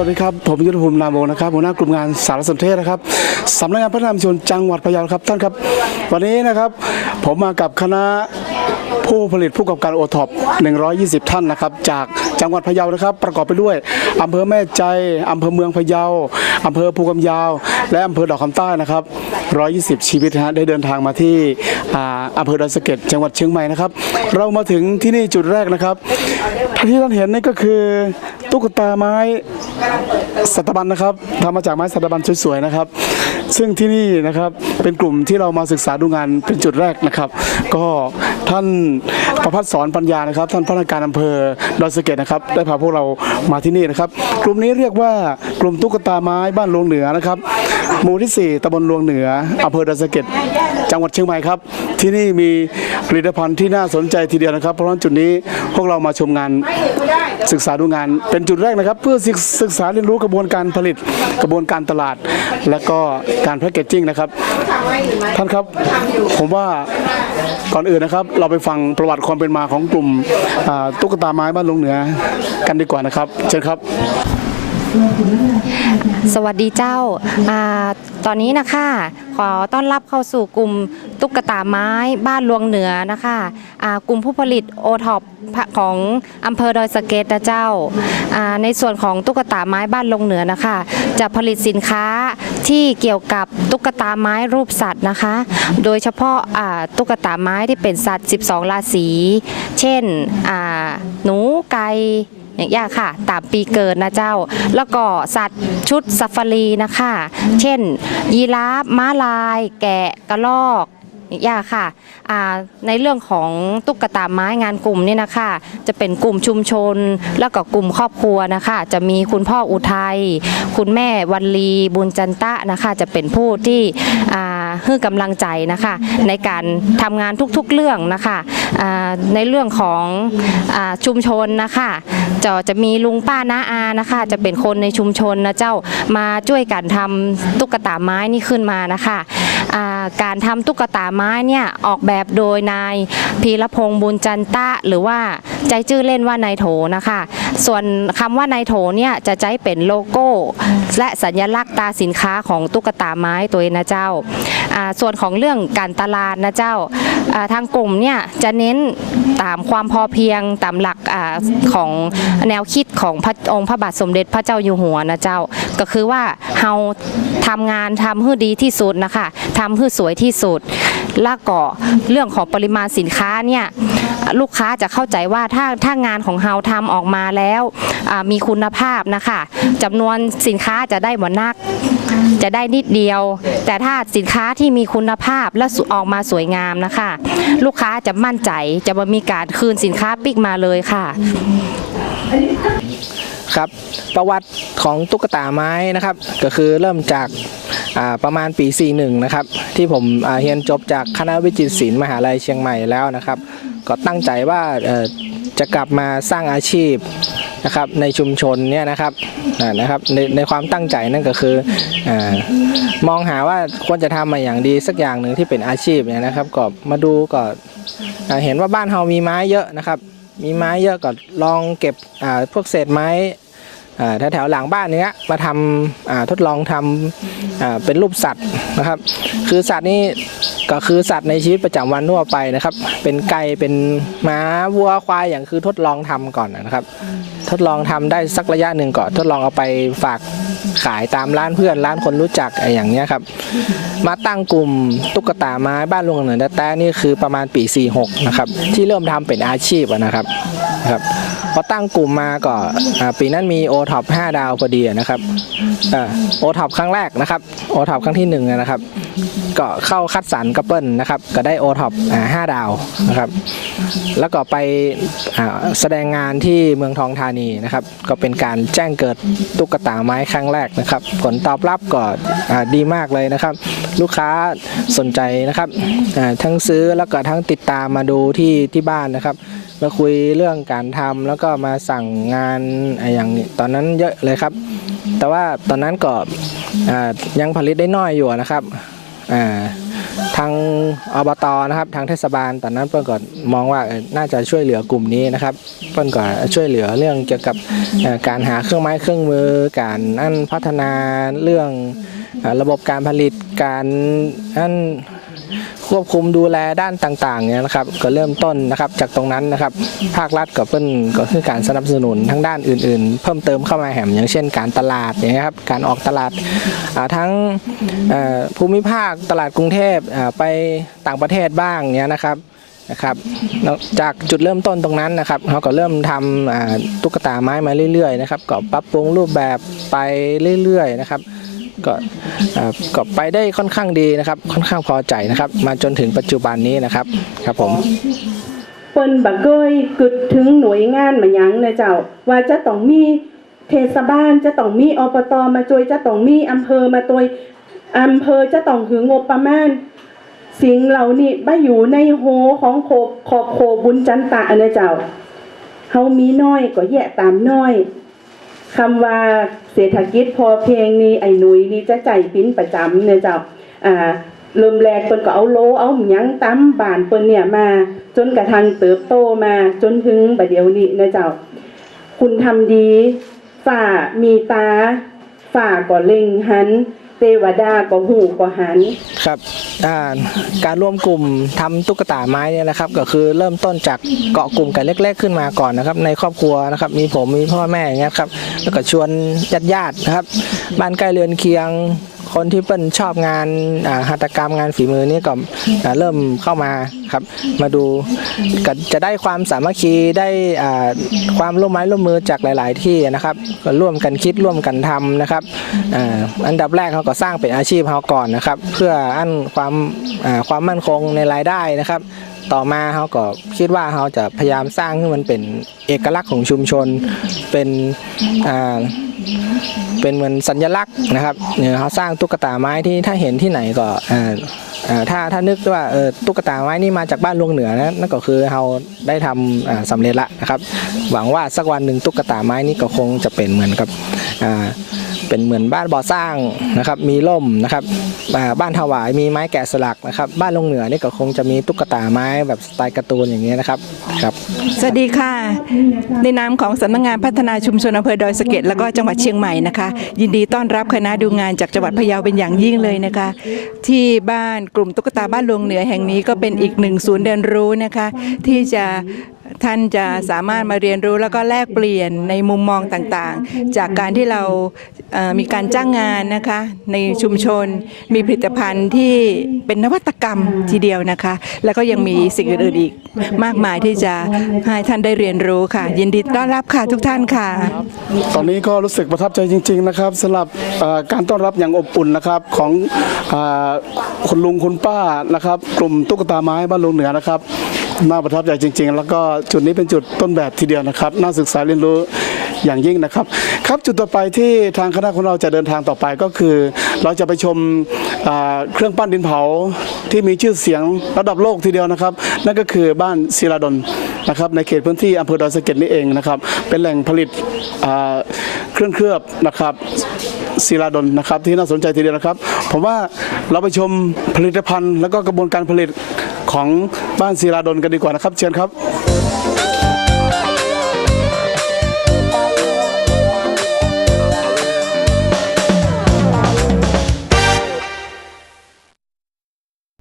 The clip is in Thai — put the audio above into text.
วัสดีครับ ผมยุทธภูมินามวงนะครับหัวหน้ากลุ่มงานสารสนเทศนะครับสำนักงานพัฒนาชุมชนจังหวัดพะเยาครับท่านครับ วันนี้นะครับผมมากับคณะผู้ผลิตผู้ประกอบการโอท็อป 120 ท่านนะครับ จากจังหวัดพะเยานะครับ ประกอบไปด้วยอำเภอแม่ใจอำเภอเมืองพะเยาอำเภอภูกำยาว และอำเภอดอกคำใต้นะครับ 120 ชีวิตนะฮะได้เดินทางมาที่ออำเภอดอยสะเก็ดจังหวัดเชียงใหม่นะครับ เรามาถึงที่นี่จุดแรกนะครับที่ท่านเห็นนี่ก็คือ ตุ๊กตาไม้สัตบันนะครับทำมาจากไม้สัตบันสวยๆนะครับ ซึ่งที่นี่นะครับเป็นกลุ่มที่เรามาศึกษาดูงานเป็นจุดแรกนะครับ ก็ท่านประพัฒสอนปัญญานะครับ ท่านพนักานอำเภอดอยสะเก็ดนะครับ ได้พาพวกเรามาที่นี่นะครับ กลุ่มนี้เรียกว่ากลุ่มตุ๊กตาไม้บ้านลวงเหนือนะครับหมู่ที่ 4ตำบลลวงเหนืออำเภอดอยสะเก็ดจังหวัดเชียงใหม่ครับ ที่นี่มีผลิตภัณฑ์ที่น่าสนใจทีเดียวนะครับ เพราะฉะนั้นจุดนี้พวกเรามาชมงาน ศึกษาดูงานเป็นจุดแรกนะครับ เพื่อศึกษาเรียนรู้กระบวนการผลิตกระบวนการตลาด และก็การแพคเกจจิ้งนะครับ ท่านครับผมว่าก่อนอื่นนะครับ เราไปฟังประวัติความเป็นมาของกลุ่มตุ๊กตาไม้บ้านลงเหนือกันดีกว่านะครับ เชิญครับ สวัสดีเจ้าอาตอนนี้นะคะ ขอต้อนรับเข้าสู่กลุ่มตุ๊กตาไม้บ้านลวงเหนือนะคะกลุ่มผู้ผลิตโอท็อปของอำเภอดอยสะเก็ดนะเจ้า ในส่วนของตุ๊กตาไม้บ้านลวงเหนือนะคะ จะผลิตสินค้าที่เกี่ยวกับตุ๊กตาไม้รูปสัตว์นะคะ โดยเฉพาะตุ๊กตาไม้ที่เป็นสัตว์ 12 ราศี เช่นหนูไก่ อย่างยากค่ะ ตามปีเกิดนะเจ้า แล้วก็สัตว์ชุดซาฟารีนะคะ เช่น ยีราฟม้าลาย แกะกระรอก ย่ากค่ะในเรื่องของตุ๊กตาไม้งานกลุ่มนี่นะคะ จะเป็นกลุ่มชุมชน แล้วก็กลุ่มครอบครัวนะคะ จะมีคุณพ่ออุทัย คุณแม่วันลีบุญจันตะนะคะ จะเป็นผู้ที่อ่าให้กำลังใจนะคะ ในการทำงานทุกๆเรื่องนะคะในเรื่องของอชุมชนนะคะจะจะมีลุงป้าน้าอานะคะ จะเป็นคนในชุมชนนะเจ้ามาช่วยกันทำตุ๊กตาไม้นี่ขึ้นมานะคะ การทำตุ๊กตาไม้เนี่ยออกแบบโดยนายพีรพงษ์บุญจันตะ หรือว่าใจชื่อเล่นว่านายโถนะคะ ส่วนคำว่านายโถเนี่ยจะใช้เป็นโลโก้ และสัญลักษณ์ตาสินค้าของตุ๊กตาไม้ตัวนะเจ้า ส่วนของเรื่องการตลาดนะเจ้าทางกลุ่มเนี่ยจะเน้นตามความพอเพียงตามหลักอของแนวคิดของพระองค์พระบาทสมเด็จพระเจ้าอยู่หัวนะเจ้า ก็คือว่าเฮาทำงานทำให้ดีที่สุดนะคะทำให้สวยที่สุด แล้วก็เรื่องของปริมาณสินค้าเนี่ยลูกค้าจะเข้าใจว่าถ้าถ้างานของเฮาทำออกมาแล้วมีคุณภาพนะคะจำนวนสินค้าจะได้บ่นัก จะได้นิดเดียว แต่ถ้าสินค้าที่มีคุณภาพและสุออกมาสวยงามนะคะ ลูกค้าจะมั่นใจจะมามีการคืนสินค้าปิกมาเลยค่ะ ครับประวัติของตุ๊กตาไม้นะครับ ก็คือเริ่มจากาประมาณปี 41 นะครับ ที่ผมเรียนจบจากคณะวิจิตรศิลป์มหาลัยเชียงใหม่แล้วนะครับ ก็ตั้งใจว่าจะกลับมาสร้างอาชีพนะครับในชุมชนเนี่ยนะครับนะครับในในความตั้งใจนั่นก็คืออมองหาว่าควรจะทำมาอย่างดีสักอย่างหนึ่งที่เป็นอาชีพเนี่ยนะครับก็มาดูก็เห็นว่าบ้านเฮามีไม้เยอะนะครับ มีไม้เยอะก็ลองเก็บพวกเศษไม้ แถวๆหลังบ้านเนี้ยมาทำทดลองทำเป็นรูปสัตว์นะครับ คือสัตว์นี่ก็คือสัตว์ในชีวิตประจำวันทั่วไปนะครับ เป็นไก่เป็นม้าวัวควายอย่างคือทดลองทำก่อนนะครับ ทดลองทำได้สักระยะหนึ่งก่อน ทดลองเอาไปฝากขายตามร้านเพื่อนร้านคนรู้จักอะไรอย่างเงี้ยครับ มาตั้งกลุ่มตุ๊กตาไม้บ้านลุงเหนือแต่นี่คือประมาณปี 46 นะครับ ที่เริ่มทำเป็นอาชีพนะครับนะครับ พอตั้งกลุ่มมาก็อ่าปีนั้นมีโอท็อป5ดาวพอดีนะครับโอท็อปครั้งแรกนะครับโอท็อปครั้งที่หนึ่งนะครับ ก็เข้าคัดสรรกัปเปิลนะครับก็ได้โอท็อปห้าดาวนะครับแล้วก็ไปแสดงงานที่เมืองทองธานีนะครับ ก็เป็นการแจ้งเกิดตุ๊กตาไม้ครั้งแรกนะครับ ผลตอบรับก็ดีมากเลยนะครับ ลูกค้าสนใจนะครับทั้งซื้อแล้วก็ทั้งติดตามมาดูที่ที่บ้านนะครับ มาคุยเรื่องการทำแล้วก็มาสั่งงานอย่างตอนนั้นเยอะเลยครับ แต่ว่าตอนนั้นก็ยังผลิตได้น้อยอยู่นะครับทางอบตนะครับทางเทศบาลตอนนั้นเปิ้ลก็มองว่าน่าจะช่วยเหลือกลุ่มนี้นะครับเปิ้ลก็ช่วยเหลือเรื่องเกี่ยวกับการหาเครื่องไม้เครื่องมือ การอันพัฒนาเรื่องระบบการผลิตการอัน ควบคุมดูแลด้านต่างๆเนี่ยนะครับก็เริ่มต้นนะครับจากตรงนั้นนะครับภาครัฐก็เพิ่นก็คือการสนับสนุนทั้งด้านอื่น ๆ เพิ่มเติมเข้ามาแหมอย่างเช่น การตลาดอย่างเงี้ยครับการออกตลาดทั้งภูมิภาคตลาดกรุงเทพไปต่างประเทศบ้างเนี้ยนะครับนะครับจากจุดเริ่มต้นตรงนั้นนะครับเขาก็เริ่มทำอ่าตุ๊กตาไม้มาเรื่อยๆนะครับก็ปรับปรุงรูปแบบไปเรื่อยๆนะครับ ก็ก็ไปได้ค่อนข้างดีนะครับ ค่อนข้างพอใจนะครับ มาจนถึงปัจจุบันนี้นะครับครับผมเปิ้นบักเกยกึดถึงหน่วยงานมายังนะเจ้า ว่าจะต้องมีเทศบาลจะต้องมีอบตมาช่วยจะต้องมีอำเภอมาตวยอำเภอจะต้องหืองบประมาณสิ่งเหล่านี้บ่อยู่ในโฮของโคบขอบโคบุญจันตะนะเจ้าเฮามีน้อยก็แยะตามน้อย คำว่าเศรษฐกิจพอเพียงนี้ไอ้หนุยนี่จะใจปิ้นประจำเนี่ยเจ้าอ่าเริ่มแรกเปิ้นก็เอาโลเอาหยังตั้มบานเปิ้นเนี่ยมา จนกระทั่งเติบโตมาจนถึงบัดเดี๋ยวนี้นะเจ้า คุณทำดี ฝ่ามีตา ฝ่าก็เล็งหัน เทวดาก็หูก็หันครับอ่าการร่วมกลุ่มทำตุ๊กตาไม้เนี่ยนะครับ ก็คือเริ่มต้นจากเกาะกลุ่มกันเล็ก ๆ ขึ้นมาก่อนนะครับ ในครอบครัวนะครับ มีผมมีพ่อแม่อย่างเงี้ยครับแล้วก็ชวนญาติๆนะครับบ้านใกล้เรือนเคียง คนที่เป็นชอบงานอ่าหัตถกรรมงานฝีมือนี่ก็อ่าเริ่มเข้ามาครับ มาดูก็จะได้ความสามัคคีได้อ่าความร่วมไม้ร่วมมือจากหลาย ๆ ที่นะครับก็ร่วมกันคิดร่วมกันทำนะครับอ่าอันดับแรกเขาก็สร้างเป็นอาชีพเขาก่อนนะครับ เพื่ออันความอ่าความมั่นคงในรายได้นะครับต่อมาเขาก็คิดว่าเขาจะพยายามสร้างให้มันเป็นเอกลักษณ์ของชุมชนเป็นอ่า เป็นเหมือนสัญลักษณ์นะครับเนี่ยเขาสร้างตุ๊กตาไม้ที่ถ้าเห็นที่ไหนก็ถ้าถ้านึกว่าตุ๊กตาไม้นี่มาจากบ้านลวงเหนือนะนั่นก็คือเราได้ทำสำเร็จละนะครับ หวังว่าสักวันหนึ่งตุ๊กตาไม้นี่ก็คงจะเป็นเหมือนกับอ่า เป็นเหมือนบ้านบ่อสร้างนะครับมีร่มนะครับบ้านถวายมีไม้แกะสลักนะครับบ้านลงเหนือนี่ก็คงจะมีตุ๊กตาไม้แบบสไตล์การ์ตูนอย่างเงี้ยนะครับครับสวัสดีค่ะ ในนามของสำนักงานพัฒนาชุมชนอำเภอดอยสะเก็ดแล้วก็จังหวัดเชียงใหม่นะคะ ยินดีต้อนรับคณะดูงานจากจังหวัดพะเยาเป็นอย่างยิ่งเลยนะคะ ที่บ้านกลุ่มตุ๊กตาบ้านลงเหนือแห่งนี้ก็เป็นอีกหนึ่งศูนย์เรียนรู้นะคะ ที่จะ ท่านจะสามารถมาเรียนรู้แล้วก็แลกเปลี่ยนในมุมมองต่างๆ จากการที่เราเอ่อมีการจ้างงานนะคะในชุมชนมีผลิตภัณฑ์ที่เป็นนวัตกรรมทีเดียวนะคะ แล้วก็ยังมีสิ่งอื่นๆอีกมากมายที่จะให้ท่านได้เรียนรู้ค่ะ ยินดีต้อนรับค่ะทุกท่านค่ะ ตอนนี้ก็รู้สึกประทับใจจริง ๆ นะครับสำหรับเอ่อการต้อนรับอย่างอบอุ่นนะครับของอาคุณลุงคุณป้านะครับ กลุ่มตุ๊กตาไม้บ้านลุงเหนือนะครับ น่าประทับใจจริง ๆ แล้วก็จุดนี้เป็นจุดต้นแบบทีเดียวนะครับ น่าศึกษาเรียนรู้อย่างยิ่งนะครับ ครับจุดต่อไปที่ทางคณะของเราจะเดินทางต่อไปก็คือ เราจะไปชมเครื่องปั้นดินเผาที่มีชื่อเสียงระดับโลกทีเดียวนะครับ นั่นก็คือบ้านศิลาดลนะครับในเขตพื้นที่อำเภอดอยสะเก็ดนี่เองนะครับเป็นแหล่งผลิตเครื่องเคลือบนะครับศิลาดลนะครับที่น่าสนใจทีเดียวนะครับ ผมว่าเราไปชมผลิตภัณฑ์ แล้วก็กระบวนการผลิต ของบ้านศิลาดลกันดีกว่านะครับ เชิญครับ